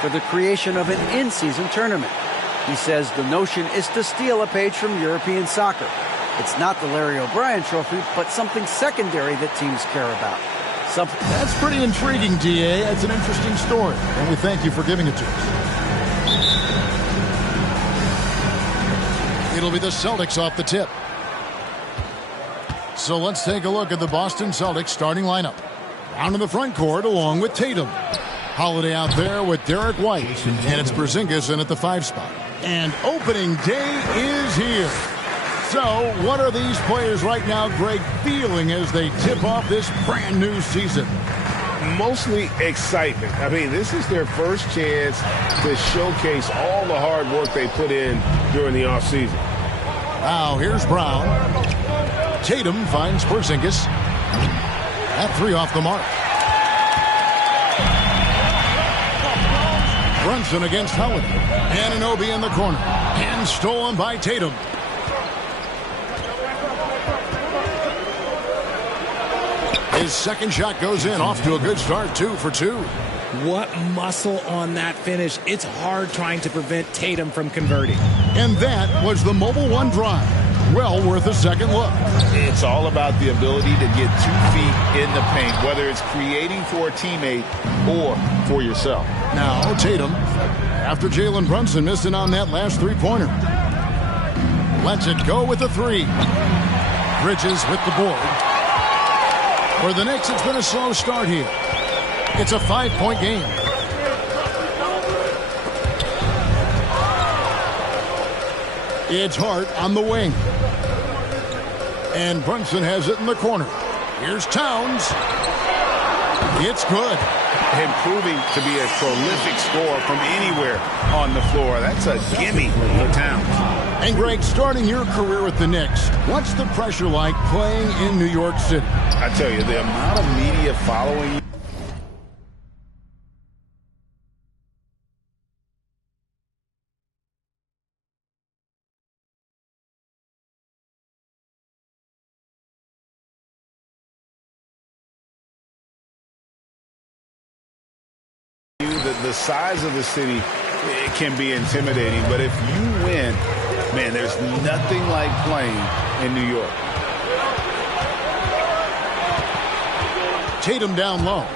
for the creation of an in-season tournament. He says the notion is to steal a page from European soccer. It's not the Larry O'Brien Trophy, but something secondary that teams care about. That's pretty intriguing, DA. That's an interesting story, and we thank you for giving it to us. It'll be the Celtics off the tip. So let's take a look at the Boston Celtics starting lineup. Down in the front court along with Tatum. Holiday out there with Derek White, and it's Porzingis in at the 5 spot. And opening day is here. So, what are these players right now, Greg, feeling as they tip off this brand new season? Mostly excitement. I mean, this is their first chance to showcase all the hard work they put in during the offseason. Now, here's Brown. Tatum finds Porzingis. That 3 off the mark. Brunson against Howard. Anunoby in the corner. And stolen by Tatum. His second shot goes in, off to a good start, 2 for 2. What muscle on that finish. It's hard trying to prevent Tatum from converting. And that was the Mobile One drive. Well worth a second look. It's all about the ability to get 2 feet in the paint, whether it's creating for a teammate or for yourself. Now Tatum, after Jalen Brunson missed it on that last three-pointer. Lets it go with the 3. Bridges with the board. For the Knicks, it's been a slow start here. It's a 5-point game. It's Hart on the wing. And Brunson has it in the corner. Here's Towns. It's good. And proving to be a prolific scorer from anywhere on the floor. That's a gimme for Towns. And Greg, starting your career with the Knicks, what's the pressure like playing in New York City? I tell you, the amount of media following you. The size of the city, it can be intimidating, but if you win, man, there's nothing like playing in New York. Tatum down low,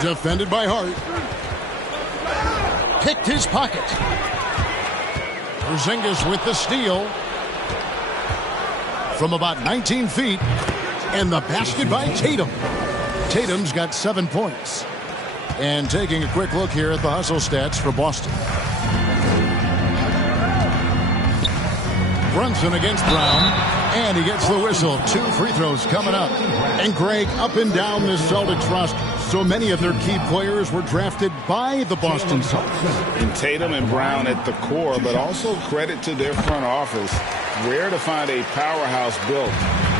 defended by Hart. Picked his pocket. Porzingis with the steal from about 19 feet, and the basket by Tatum. Tatum's got 7 points. And taking a quick look here at the hustle stats for Boston. Brunson against Brown, and he gets the whistle. 2 free throws coming up. And Greg, up and down this Celtics roster, so many of their key players were drafted by the Boston Celtics. And Tatum and Brown at the core, but also credit to their front office. Rare to find a powerhouse built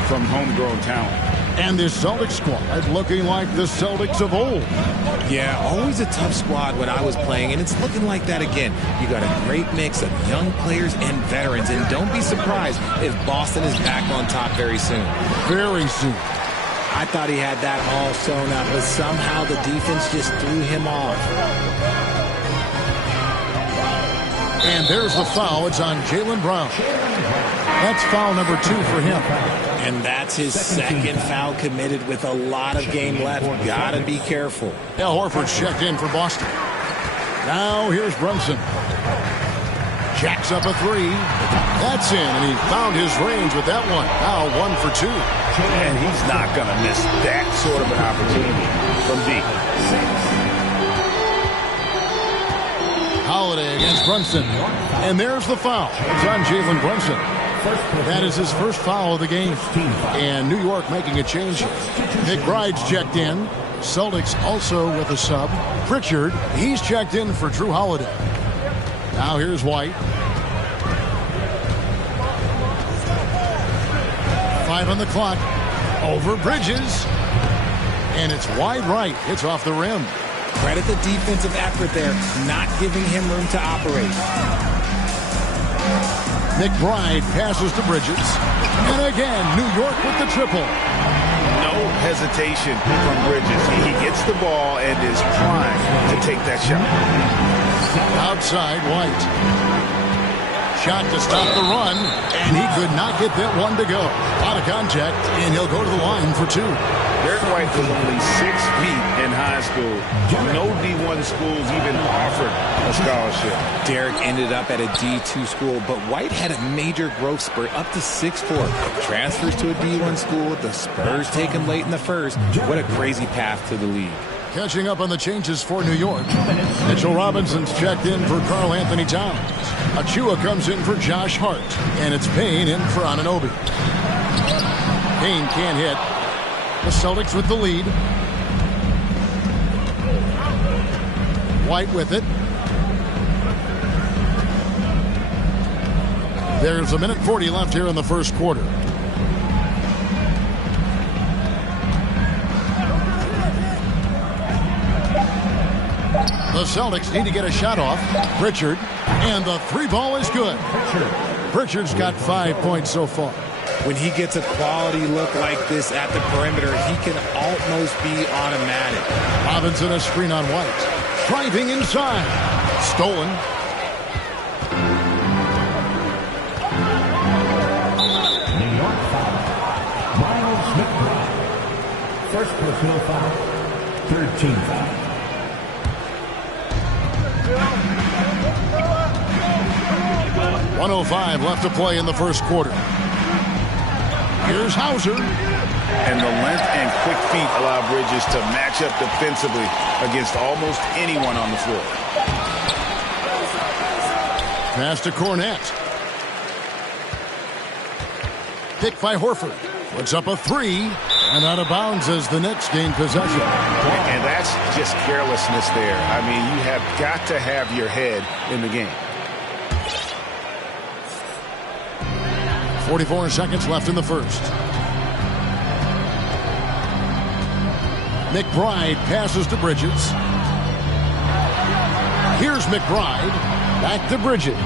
from homegrown talent. And this Celtics squad looking like the Celtics of old. Yeah, always a tough squad when I was playing, and it's looking like that again. You got a great mix of young players and veterans, and don't be surprised if Boston is back on top very soon. Very soon. I thought he had that all sewn up, but somehow the defense just threw him off. And there's the foul. It's on Jaylen Brown. That's foul number 2 for him. And that's his second foul committed with a lot of game left. Gotta be careful. Al Horford's checked in for Boston. Now here's Brunson. Jacks up a 3. That's in, and he found his range with that one. Now 1 for 2. And he's not going to miss that sort of an opportunity from deep. Holiday against Brunson. And there's the foul. It's on Jalen Brunson. That is his first foul of the game. And New York making a change. McBride's checked in. Celtics also with a sub. Pritchard, he's checked in for Drew Holiday. Now here's White. 5 on the clock. Over Bridges. And it's wide right. It's off the rim. Credit the defensive effort there, not giving him room to operate. McBride passes to Bridges. And again, New York with the triple. No hesitation from Bridges. He gets the ball and is primed to take that shot. Outside, White. Shot to stop the run, and he could not get that one to go. Out of contact, and he'll go to the line for 2. Derek White was only 6 feet in high school. No D1 schools even offered a scholarship. Derek ended up at a D2 school, but White had a major growth spurt up to 6'4". Transfers to a D1 school, the Spurs take him late in the first. What a crazy path to the league. Catching up on the changes for New York. Mitchell Robinson's checked in for Karl Anthony Towns. Achua comes in for Josh Hart. And it's Payne in for Anunoby. Payne can't hit. The Celtics with the lead. White with it. There's 1:40 left here in the first quarter. The Celtics need to get a shot off. Pritchard. And the 3-ball is good. Pritchard's got 5 points so far. When he gets a quality look like this at the perimeter, he can almost be automatic. Robinson a screen on White. Driving inside. Stolen. New York foul. Miles McBride. First personal foul. 13 foul. .105 left to play in the first quarter. Here's Hauser. And the length and quick feet allow Bridges to match up defensively against almost anyone on the floor. Pass to Cornette. Picked by Horford. Puts up a 3. And out of bounds as the Knicks gain possession. And that's just carelessness there. I mean, you have got to have your head in the game. 44 seconds left in the first. McBride passes to Bridges. Here's McBride. Back to Bridges.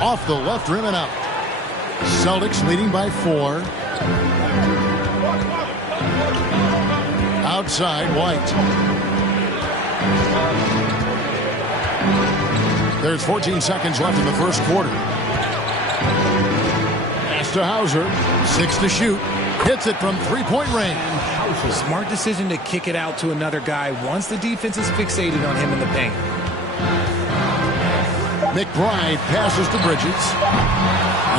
Off the left rim and out. Celtics leading by 4. Outside, White. There's 14 seconds left in the first quarter. Pass to Hauser. 6 to shoot. Hits it from 3-point range. Smart decision to kick it out to another guy once the defense is fixated on him in the paint. McBride passes to Bridges.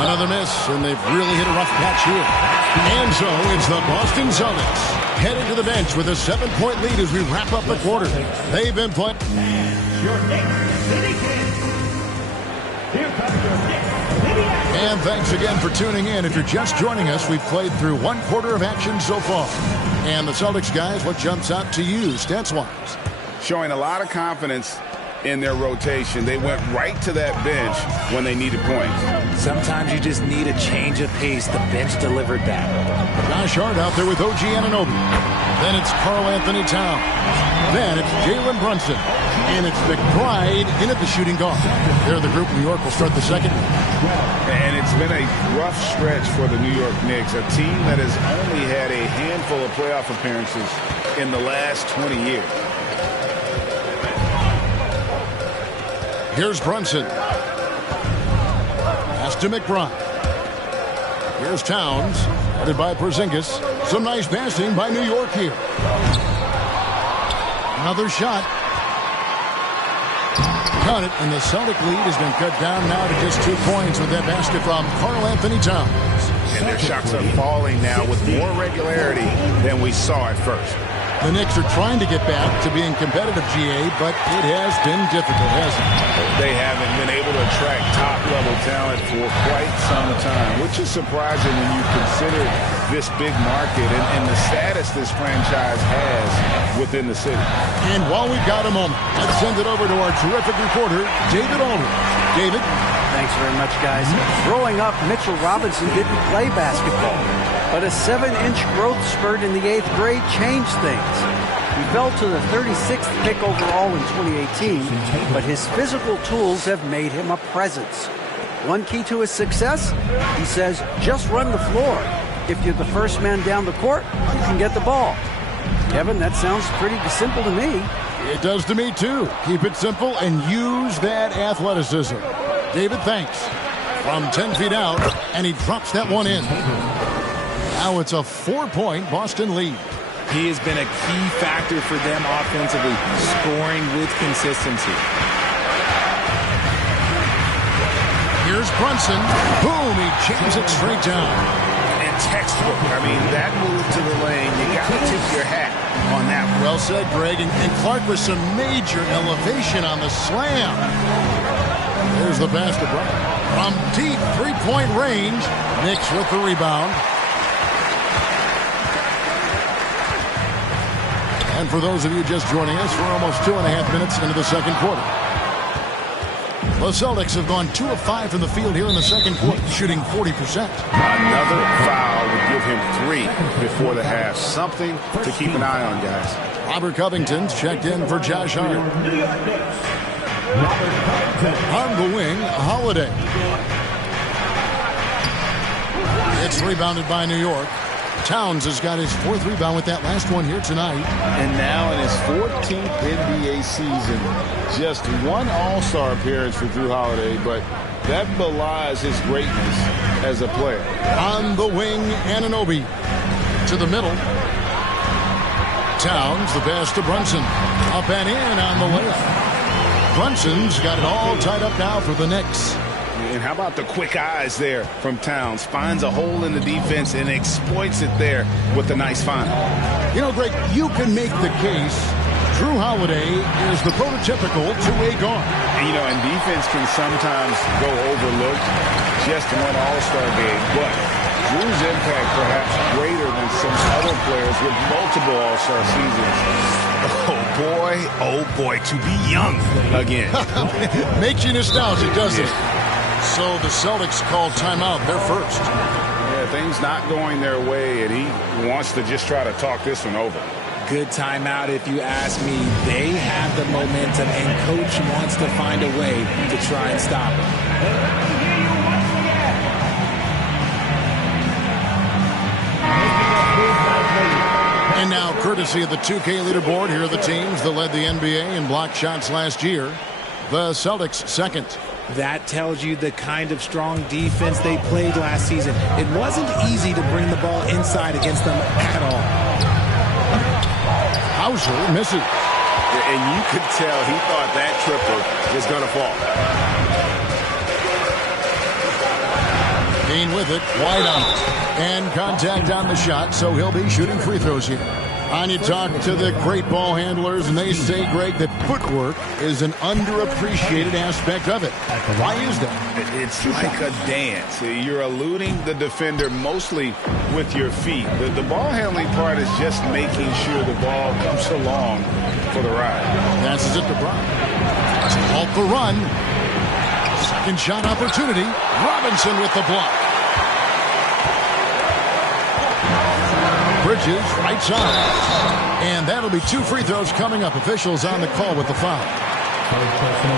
Another miss, and they've really hit a rough patch here. And so it's the Boston Celtics heading to the bench with a 7-point lead as we wrap up the quarter. They've been playing. Your Knicks City Kings. Here comes your Knicks City Kings. And thanks again for tuning in. If you're just joining us, we've played through 1 quarter of action so far. And the Celtics guys, what jumps out to you stats-wise? Showing a lot of confidence in their rotation. They went right to that bench when they needed points. Sometimes you just need a change of pace. The bench delivered that. Josh Hart out there with OG Anunoby. Then it's Karl Anthony Towns. Then it's Jalen Brunson. And it's McBride in at the shooting guard. They're the group. New York will start the second. And it's been a rough stretch for the New York Knicks, a team that has only had a handful of playoff appearances in the last 20 years. Here's Brunson. Pass to McBride. Here's Towns. Headed by Porzingis. Some nice passing by New York here. Another shot. Got it, and the Celtic lead has been cut down now to just 2 points with that basket from Karl Anthony Towns. And their shots are falling now with more regularity than we saw at first. The Knicks are trying to get back to being competitive, GA, but it has been difficult, hasn't it? They haven't been able to attract top-level talent for quite some time, which is surprising when you consider this big market and the status this franchise has within the city. And while we've got a moment, let's send it over to our terrific reporter, David Aldridge. David? Thanks very much, guys. Growing up, Mitchell Robinson didn't play basketball, but a 7-inch growth spurt in the 8th grade changed things. He fell to the 36th pick overall in 2018, but his physical tools have made him a presence. One key to his success, he says, just run the floor. If you're the first man down the court, you can get the ball. Kevin, that sounds pretty simple to me. It does to me, too. Keep it simple and use that athleticism. David, thanks. From 10 feet out, and he drops that one in. Now it's a 4-point Boston lead. He has been a key factor for them offensively, scoring with consistency. Here's Brunson. Boom, he jams it straight down. And textbook. I mean, that move to the lane, you got to tip your hat on that one. Well said, Greg. And Clark with some major elevation on the slam. There's the pass to Brown. From deep three-point range, Knicks with the rebound. And for those of you just joining us, we're almost 2.5 minutes into the second quarter. The Celtics have gone 2 of 5 from the field here in the second quarter, shooting 40%. Another foul would give him 3 before the half. Something to keep an eye on, guys. Robert Covington's checked in for Josh Hart. On the wing, Holiday. It's rebounded by New York. Towns has got his 4th rebound with that last one here tonight. And now in his 14th NBA season, just 1 All-Star appearance for Drew Holiday, but that belies his greatness as a player. On the wing, Anunoby. To the middle. Towns, the pass to Brunson. Up and in on the layup. Brunson's got it all tied up now for the Knicks. And how about the quick eyes there from Towns? Finds a hole in the defense and exploits it there with a nice final. You know, Greg, you can make the case Drew Holiday is the prototypical two-way guard. And, you know, and defense can sometimes go overlooked. Just 1 All-Star game. But Drew's impact perhaps greater than some other players with multiple All-Star seasons. Oh boy, to be young again. Makes you nostalgic, doesn't it? So the Celtics call timeout. They're first. Yeah, things not going their way, and he wants to just try to talk this one over. Good timeout if you ask me. They have the momentum, and Coach wants to find a way to try and stop it. And now, courtesy of the 2K leaderboard, here are the teams that led the NBA in block shots last year. The Celtics second. That tells you the kind of strong defense they played last season. It wasn't easy to bring the ball inside against them at all. Hauser misses. And you could tell he thought that triple was going to fall. Dean with it, wide on it. And contact on the shot, so he'll be shooting free throws here. And you talk to the great ball handlers, and they say, Greg, that footwork is an underappreciated aspect of it. Why is that? It's like a dance. You're eluding the defender mostly with your feet. The ball handling part is just making sure the ball comes along for the ride. Passes it to Brown. To halt the run. Second shot opportunity. Robinson with the block. Bridges, right side. And that'll be 2 free throws coming up. Officials on the call with the foul.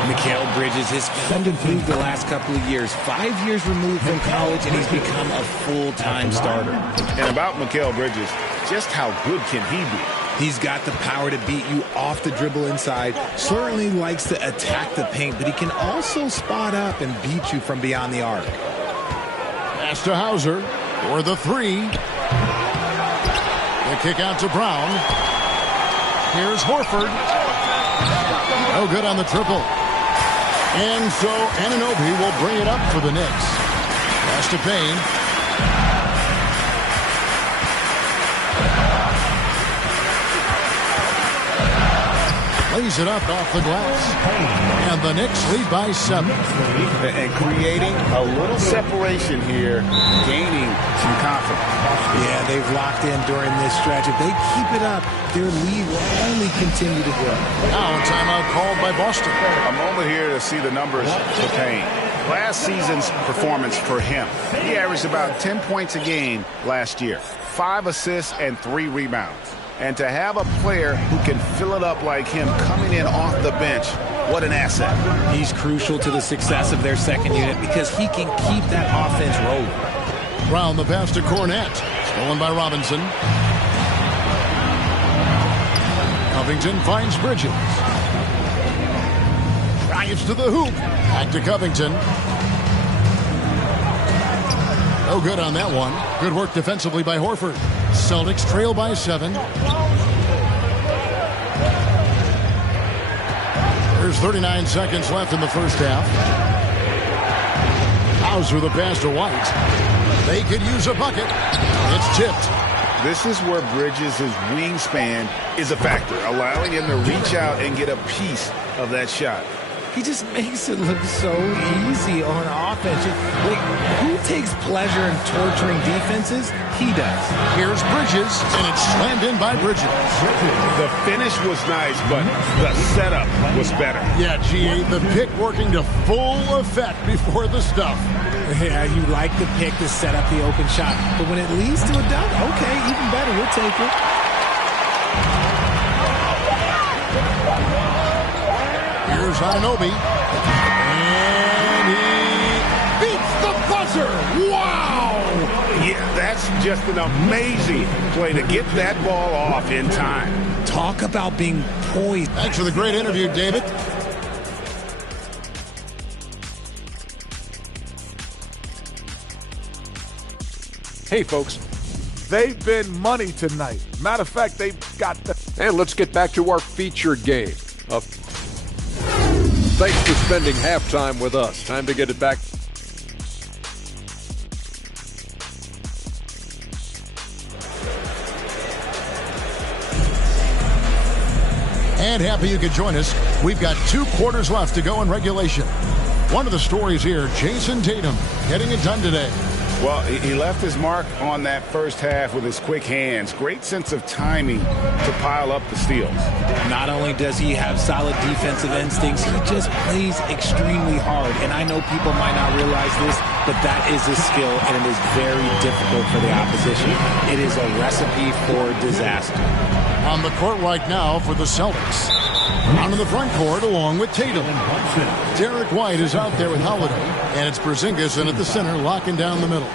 Mikal Bridges has improved the last couple of years. 5 years removed from college, and he's become a full-time starter. And about Mikal Bridges, just how good can he be? He's got the power to beat you off the dribble inside. Certainly likes to attack the paint, but he can also spot up and beat you from beyond the arc. Pass to Hauser for the 3. The kick out to Brown. Here's Horford. No good on the triple. And so Anunoby will bring it up for the Knicks. Pass to Payne. Lays it up off the glass. And the Knicks lead by 7. And creating a little separation here, gaining some confidence. Yeah, they've locked in during this stretch. If they keep it up, their lead will only continue to grow. Now a timeout called by Boston. A moment here to see the numbers for Payne. Last season's performance for him. He averaged about 10 points a game last year. 5 assists and 3 rebounds. And to have a player who can fill it up like him coming in off the bench, what an asset. He's crucial to the success of their second unit because he can keep that offense rolling. Brown the pass to Cornette. Stolen by Robinson. Covington finds Bridges. Drives to the hoop. Back to Covington. No good on that one. Good work defensively by Horford. Celtics trail by 7. There's 39 seconds left in the first half. Hauser the pass to White. They could use a bucket. It's tipped. This is where Bridges' wingspan is a factor, allowing him to reach out and get a piece of that shot. He just makes it look so easy on offense. Like, who takes pleasure in torturing defenses? He does. Here's Bridges, and it's slammed in by Bridges. The finish was nice, but the setup was better. Yeah, GA, the pick working to full effect before the stuff. Yeah, you like the pick to set up the open shot. But when it leads to a dunk, okay, even better. We'll take it. Here's Anunoby. And he beats the buzzer. Wow! Yeah, that's just an amazing play to get that ball off in time. Talk about being poised. Thanks for the great interview, David. Hey, folks. They've been money tonight. Matter of fact, they've got the... And let's get back to our featured game. Thanks for spending halftime with us. Time to get it back. And happy you could join us. We've got 2 quarters left to go in regulation. One of the stories here, Jason Tatum getting it done today. Well, he left his mark on that first half with his quick hands. Great sense of timing to pile up the steals. Not only does he have solid defensive instincts, he just plays extremely hard. And I know people might not realize this, but that is a skill, and it is very difficult for the opposition. It is a recipe for disaster. On the court right now for the Celtics. Onto the front court along with Tatum. Derek White is out there with Holiday, and it's Porzingis in at the center, locking down the middle.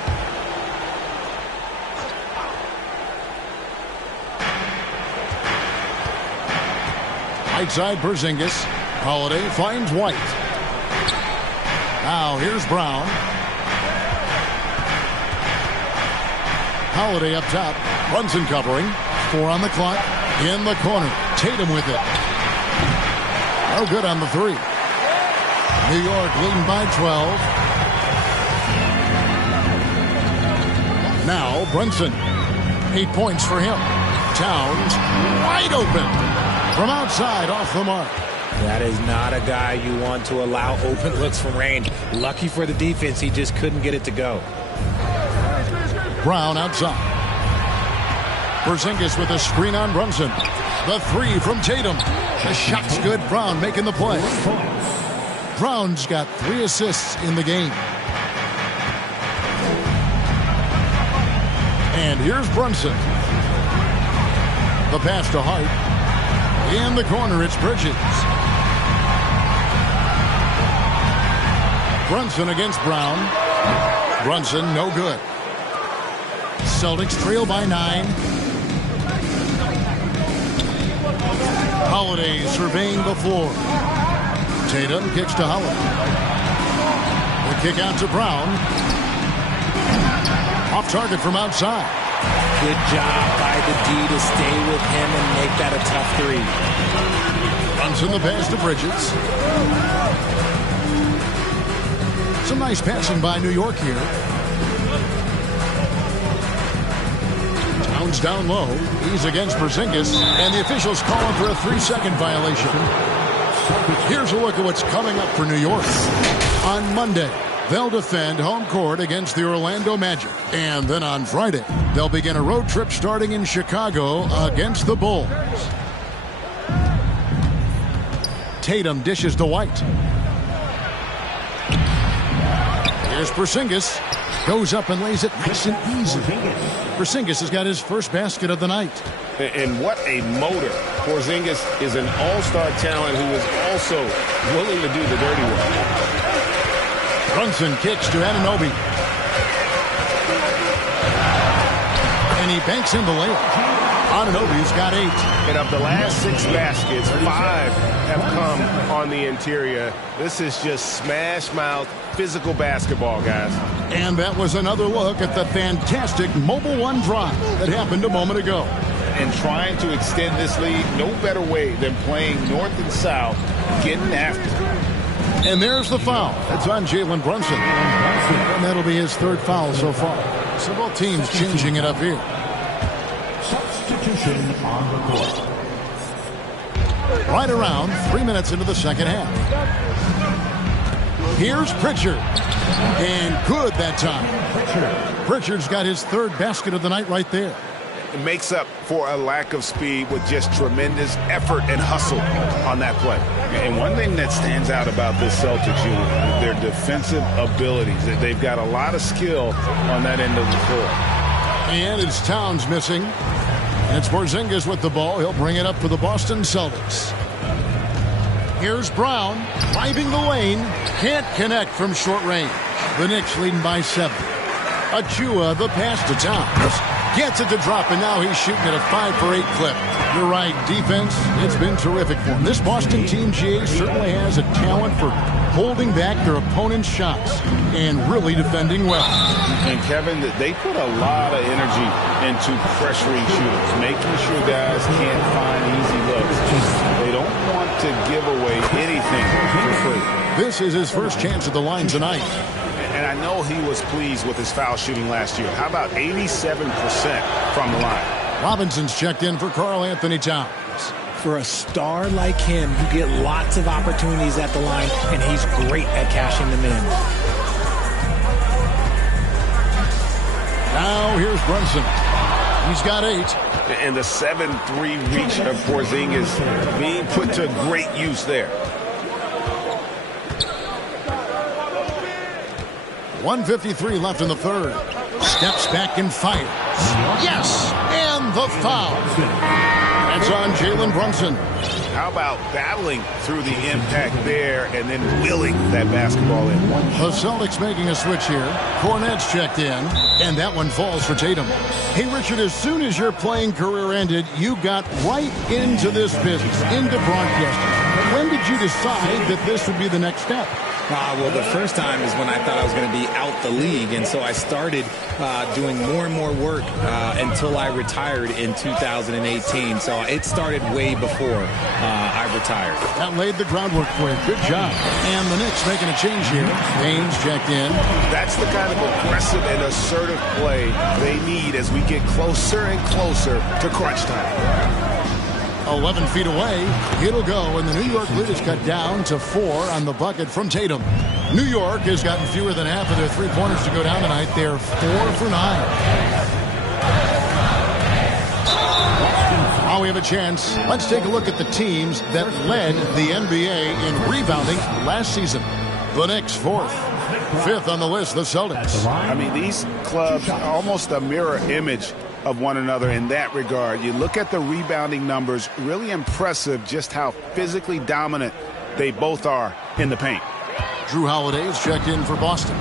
Right side Porzingis. Holiday finds White. Now here's Brown. Holiday up top. Brunson covering. 4 on the clock. In the corner. Tatum with it. No good on the 3. New York leading by 12. Now Brunson. 8 points for him. Towns wide open. From outside off the mark. That is not a guy you want to allow open looks from range. Lucky for the defense, he just couldn't get it to go. Brown outside. Porzingis with a screen on Brunson. The 3 from Tatum. The shot's good. Brown making the play. Brown's got 3 assists in the game. And here's Brunson. The pass to Hart. In the corner, it's Bridges. Brunson against Brown. Brunson, no good. Celtics trail by 9. Holiday surveying the floor. Tatum kicks to Holiday. The kick out to Brown. Off target from outside. Good job by the D to stay with him and make that a tough 3. Brunson the pass to Bridges. Some nice passing by New York here. Towns down low. He's against Porzingis, and the officials calling for a 3-second violation. Here's a look at what's coming up for New York. On Monday, they'll defend home court against the Orlando Magic. And then on Friday, they'll begin a road trip starting in Chicago against the Bulls. Tatum dishes to White. Here's Porzingis. Goes up and lays it nice and easy. Porzingis has got his first basket of the night. And what a motor. Porzingis is an all-star talent who is also willing to do the dirty work. Brunson kicks to Anunoby. And he banks in the layup. Anunoby's got 8. And of the last 6 baskets, 5 have come on the interior. This is just smash mouth, physical basketball, guys. And that was another look at the fantastic Mobile One drive that happened a moment ago. And trying to extend this lead, no better way than playing north and south, getting after it. And there's the foul. That's on Jalen Brunson. And that'll be his 3rd foul so far. So both teams changing it up here. Substitution on the court. Right around 3 minutes into the second half. Here's Pritchard. And good that time. Pritchard's got his 3rd basket of the night right there. It makes up for a lack of speed with just tremendous effort and hustle on that play. And one thing that stands out about this Celtics unit is their defensive abilities. They've got a lot of skill on that end of the floor. And it's Towns missing. And it's Porzingis with the ball. He'll bring it up for the Boston Celtics. Here's Brown driving the lane. Can't connect from short range. The Knicks leading by 7. Achua, the pass to Towns. Gets it to drop, and now he's shooting at a 5-for-8 clip. You're right, defense, it's been terrific for him. This Boston team, GA, certainly has a talent for holding back their opponent's shots and really defending well. And, Kevin, they put a lot of energy into pressuring shooters, making sure guys can't find easy looks. They don't want to give away anything for free. This is his first chance at the line tonight. And I know he was pleased with his foul shooting last year. How about 87% from the line? Robinson's checked in for Karl Anthony Towns. For a star like him, you get lots of opportunities at the line, and he's great at cashing them in. Now here's Brunson. He's got 8. And the 7-3 reach of Porzingis being put to great use there. 1:53 left in the 3rd. Steps back and fires. Yes! And the foul. That's on Jalen Brunson. How about battling through the impact there and then willing that basketball in? The Celtics making a switch here. Cornette's checked in, and that one falls for Tatum. Hey, Richard, as soon as your playing career ended, you got right into this business, into broadcasting. When did you decide that this would be the next step? Well, the first time is when I thought I was going to be out the league, and so I started doing more and more work until I retired in 2018. So it started way before I retired. That laid the groundwork for you. Good job. And the Knicks making a change here. Haynes checked in. That's the kind of aggressive and assertive play they need as we get closer and closer to crunch time. 11 feet away, it'll go, and the New York lead is cut down to 4 on the bucket from Tatum. New York has gotten fewer than half of their three-pointers to go down tonight. They're 4 for 9. Now we have a chance. Let's take a look at the teams that led the NBA in rebounding last season. The Knicks 4th. 5th on the list, the Celtics. I mean, these clubs are almost a mirror image of one another in that regard. You look at the rebounding numbers, really impressive just how physically dominant they both are in the paint. Drew Holiday is checked in for Boston.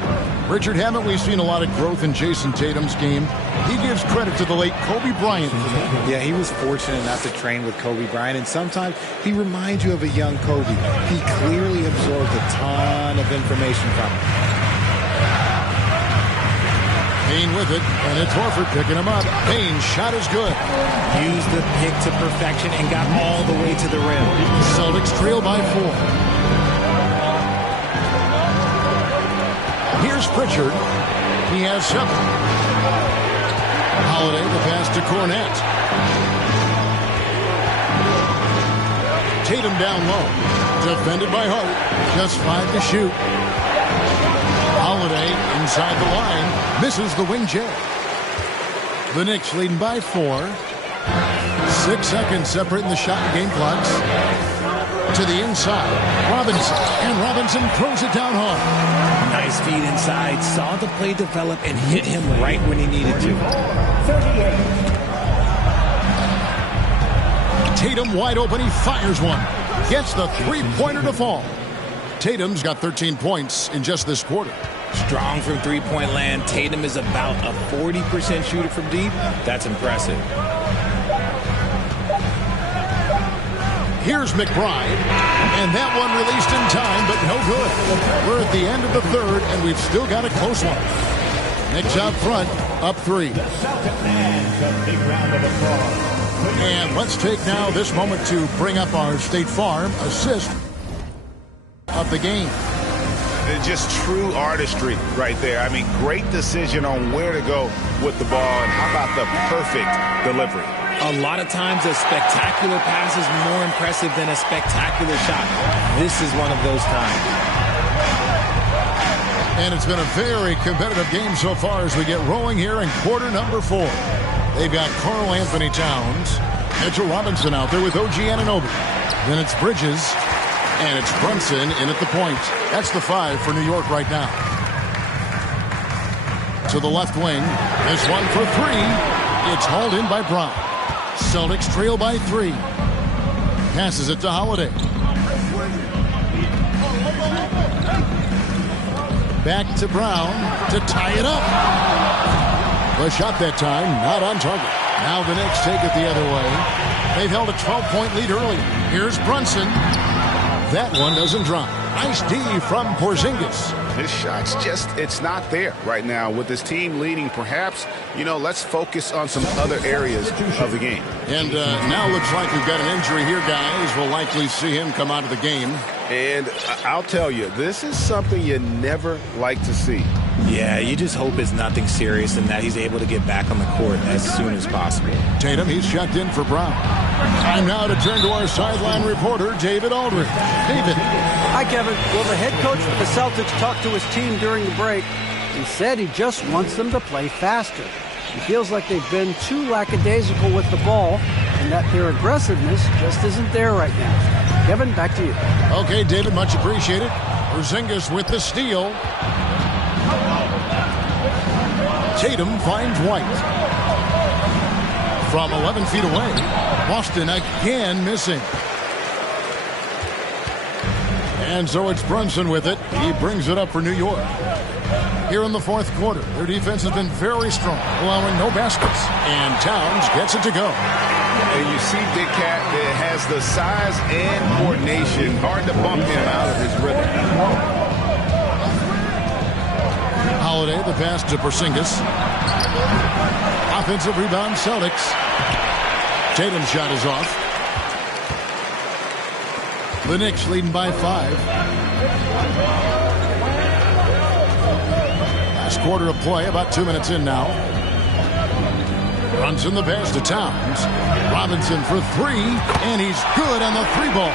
Richard, haven't we seen a lot of growth in Jason Tatum's game? He gives credit to the late Kobe Bryant for that. Yeah, he was fortunate enough to train with Kobe Bryant, and sometimes he reminds you of a young Kobe. He clearly absorbed a ton of information from him. Payne with it, and it's Horford picking him up. Payne's shot is good. Used the pick to perfection and got all the way to the rim. Celtics trail by 4. Here's Pritchard. He has 7. Holiday, the pass to Cornette. Tatum down low. Defended by Hart. Just 5 to shoot. Holiday inside the line. Misses the wing J. The Knicks leading by 4. 6 seconds separating the shot and game clocks. To the inside. Robinson. And Robinson throws it down hard. Nice feed inside. Saw the play develop and hit him right when he needed to. 38. Tatum wide open. He fires one. Gets the three-pointer to fall. Tatum's got 13 points in just this quarter. Strong from three-point land. Tatum is about a 40% shooter from deep. That's impressive. Here's McBride. And that one released in time, but no good. We're at the end of the third, and we've still got a close one. Knicks out front, up 3. And let's take now this moment to bring up our State Farm assist of the game. Just true artistry right there. I mean, great decision on where to go with the ball, and how about the perfect delivery? A lot of times a spectacular pass is more impressive than a spectacular shot. This is one of those times. And it's been a very competitive game so far as we get rolling here in quarter number 4. They've got Karl Anthony Towns, Mitchell Robinson out there with OG Anunoby. Then it's Bridges, and it's Brunson in at the point. That's the 5 for New York right now. To the left wing, this one for 3. It's hauled in by Brown. Celtics trail by 3. Passes it to Holiday. Back to Brown to tie it up. The shot that time, not on target. Now the Knicks take it the other way. They've held a 12-point lead earlier. Here's Brunson. That one doesn't drop. Nice D from Porzingis. His shot's just, it's not there right now. With his team leading, perhaps, let's focus on some other areas of the game. And now looks like we've got an injury here, guys. We'll likely see him come out of the game. And I'll tell you, this is something you never like to see. Yeah, you just hope it's nothing serious and that he's able to get back on the court as soon as possible. Tatum, he's checked in for Brown. Time now to turn to our sideline reporter, David Aldridge. David. Hi, Kevin. Well, the head coach for the Celtics talked to his team during the break and said he just wants them to play faster. He feels like they've been too lackadaisical with the ball and that their aggressiveness just isn't there right now. Kevin, back to you. Okay, David, much appreciated. Porzingis with the steal. Tatum finds White. From 11 feet away, Boston again missing. And so it's Brunson with it. He brings it up for New York. Here in the fourth quarter, their defense has been very strong, allowing no baskets. And Towns gets it to go. And you see Big Cat that has the size and coordination. Hard to bump him out of his rhythm. Holiday, the pass to Porzingis. Offensive rebound, Celtics. Tatum's shot is off. The Knicks leading by 5. Last quarter of play, about 2 minutes in now. Runs in the pass to Towns. Robinson for 3, and he's good on the 3-ball.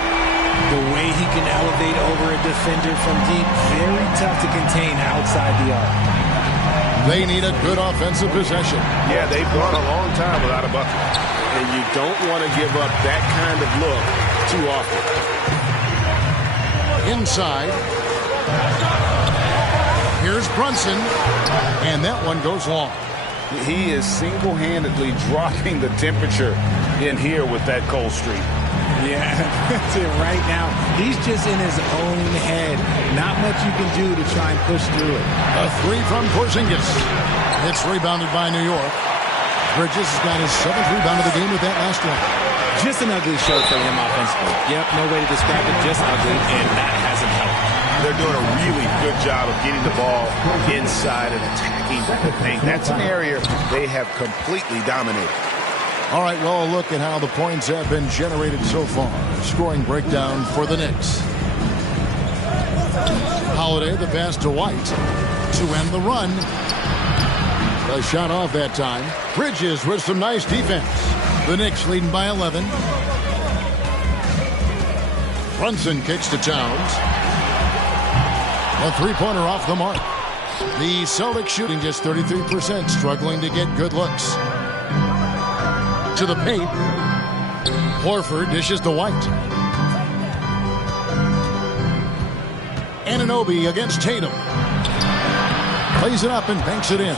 The way he can elevate over a defender from deep, very tough to contain outside the arc. They need a good offensive possession. Yeah, they've gone a long time without a bucket. And you don't want to give up that kind of look too often. Inside. Here's Brunson, and that one goes long. He is single-handedly dropping the temperature in here with that cold streak. Yeah, that's it right now. He's just in his own head. Not much you can do to try and push through it. A 3 from Porzingis. It's rebounded by New York. Bridges has got his 7th rebound of the game with that last one. Just an ugly show for him offensively. Yep, no way to describe it, just ugly, and that hasn't helped. They're doing a really good job of getting the ball inside and attacking the paint. That's an area they have completely dominated. All right, well, look at how the points have been generated so far. Scoring breakdown for the Knicks. Holiday, the pass to White to end the run. A shot off that time. Bridges with some nice defense. The Knicks leading by 11. Brunson kicks to Towns. A 3-pointer off the mark. The Celtics shooting just 33%, struggling to get good looks. To the paint. Horford dishes to White. Anunoby against Tatum. Plays it up and banks it in.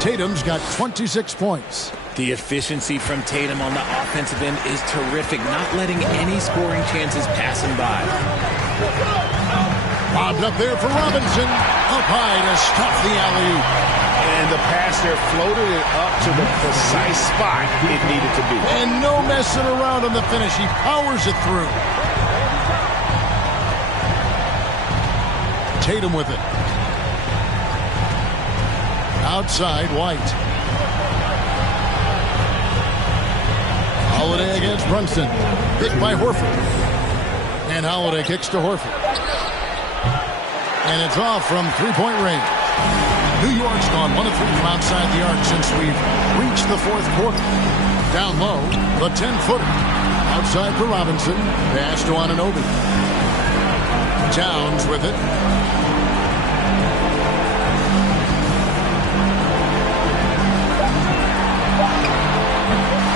Tatum's got 26 points. The efficiency from Tatum on the offensive end is terrific, not letting any scoring chances pass him by. Lobbed up there for Robinson. Up high to stop the alley-oop. And the pass there floated it up to the precise spot it needed to be. And no messing around on the finish. He powers it through. Tatum with it. Outside, White. Holiday against Brunson. Picked by Horford. And Holiday kicks to Horford. And it's off from three-point range. New York's gone 1 of 3 from outside the arc since we've reached the fourth quarter. Down low, the 10-footer. Outside for Robinson. Pass to Anunoby. Towns with it.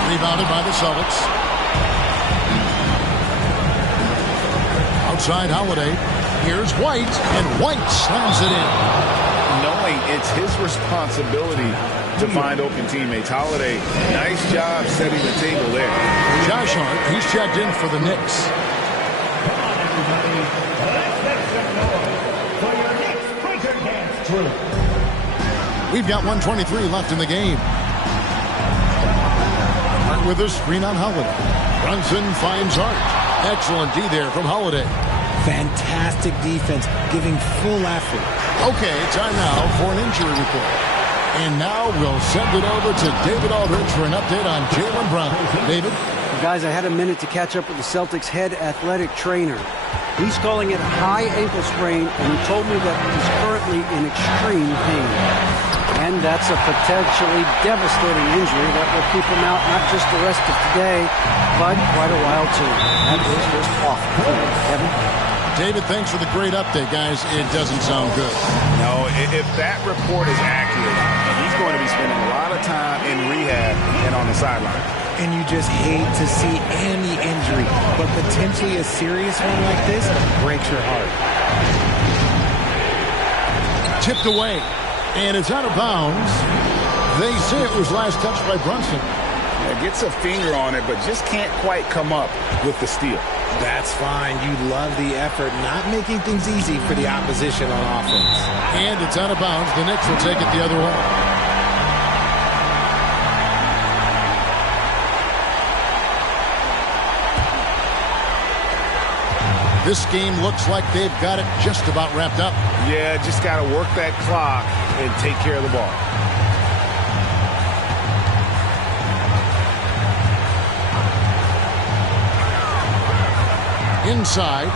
Rebounded by the Celtics. Outside Holiday. Here's White, and White slams it in. Knowing it's his responsibility to find open teammates. Holiday, nice job setting the table there. Josh Hart, he's checked in for the Knicks. We've got 1:23 left in the game. Hart with a screen on Holiday. Brunson finds Hart. Excellent D there from Holiday. Fantastic defense, giving full effort. Okay, time now for an injury report. And now we'll send it over to David Aldridge for an update on Jaylen Brown. David? Guys, I had a minute to catch up with the Celtics head athletic trainer. He's calling it high ankle sprain, and he told me that he's currently in extreme pain. And that's a potentially devastating injury that will keep him out not just the rest of today, but quite a while too. That is just awful. Kevin? David, thanks for the great update, guys. It doesn't sound good. No, if that report is accurate, he's going to be spending a lot of time in rehab and on the sideline. And you just hate to see any injury, but potentially a serious one like this breaks your heart. Tipped away, and it's out of bounds. They say it was last touched by Brunson. Yeah, gets a finger on it, but just can't quite come up with the steal. That's fine. You love the effort, not making things easy for the opposition on offense. And it's out of bounds. The Knicks will take it the other way. This game looks like they've got it just about wrapped up. Yeah, just got to work that clock and take care of the ball. Inside.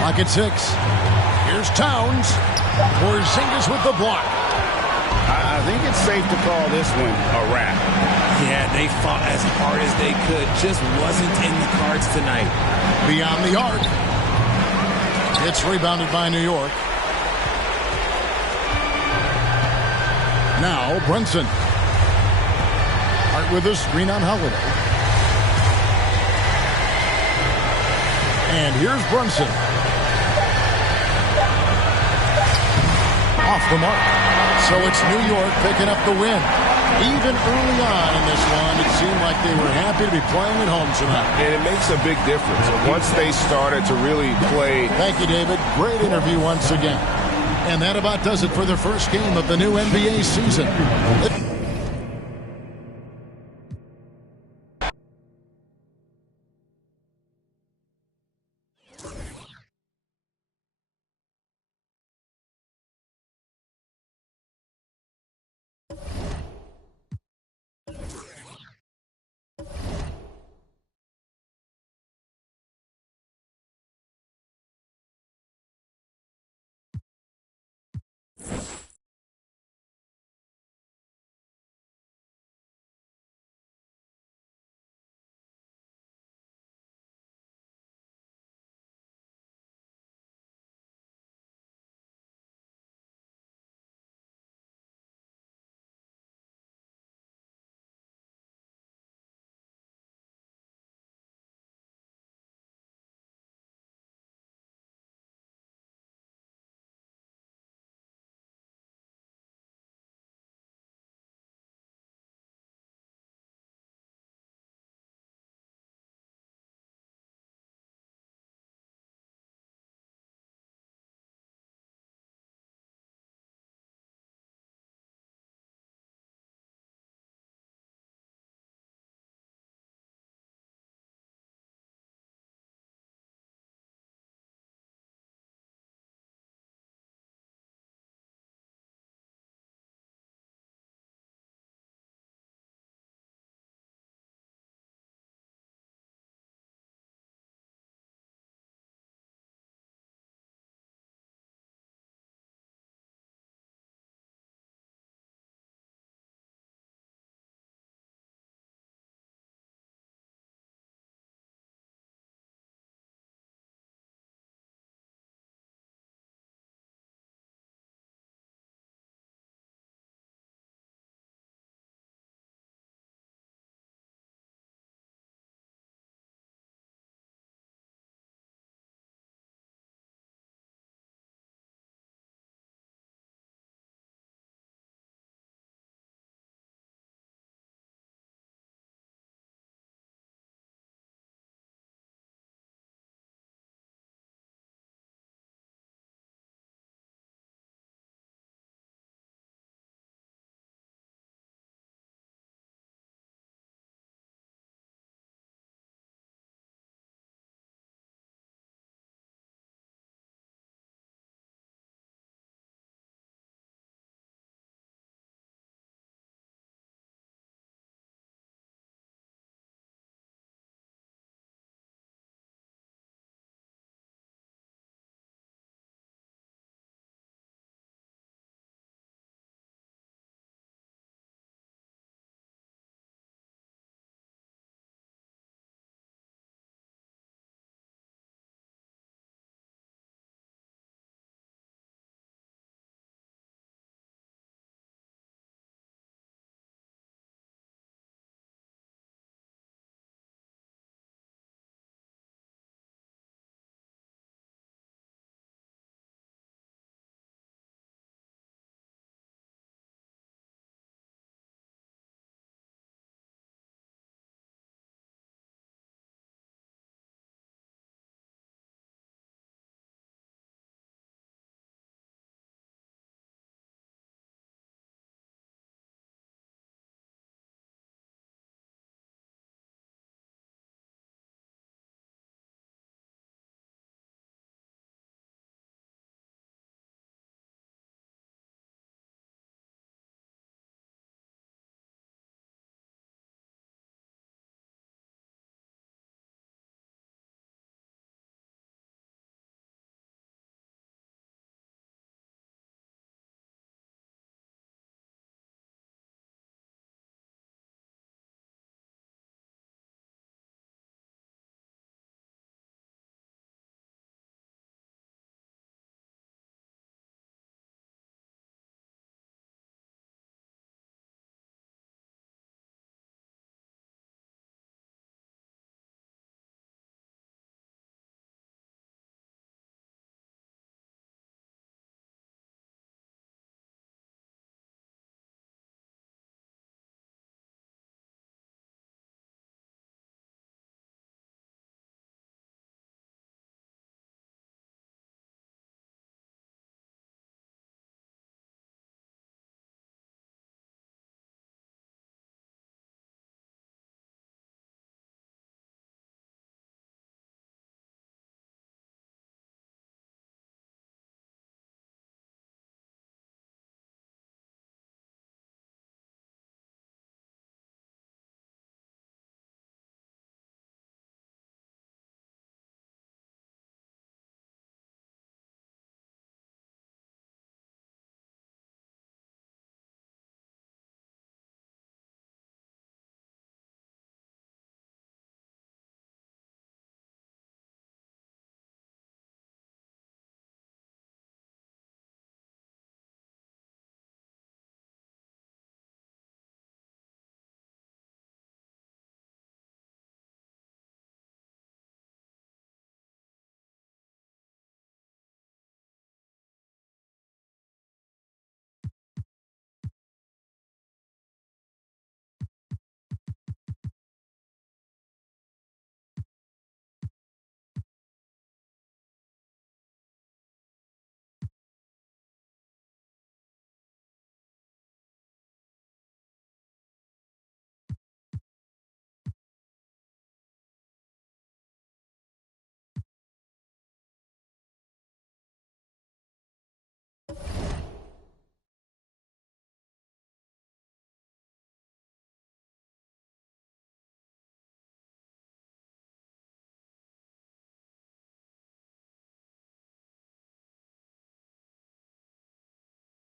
Clock at 6. Here's Towns. Porzingis with the block. I think it's safe to call this one a wrap. Yeah, they fought as hard as they could. Just wasn't in the cards tonight. Beyond the arc. It's rebounded by New York. Now Brunson. Hart with a screen on Holiday. And here's Brunson. Off the mark. So it's New York picking up the win. Even early on in this one, it seemed like they were happy to be playing at home tonight. And it makes a big difference. Once they started to really play. Thank you, David. Great interview once again. And that about does it for the first game of the new NBA season.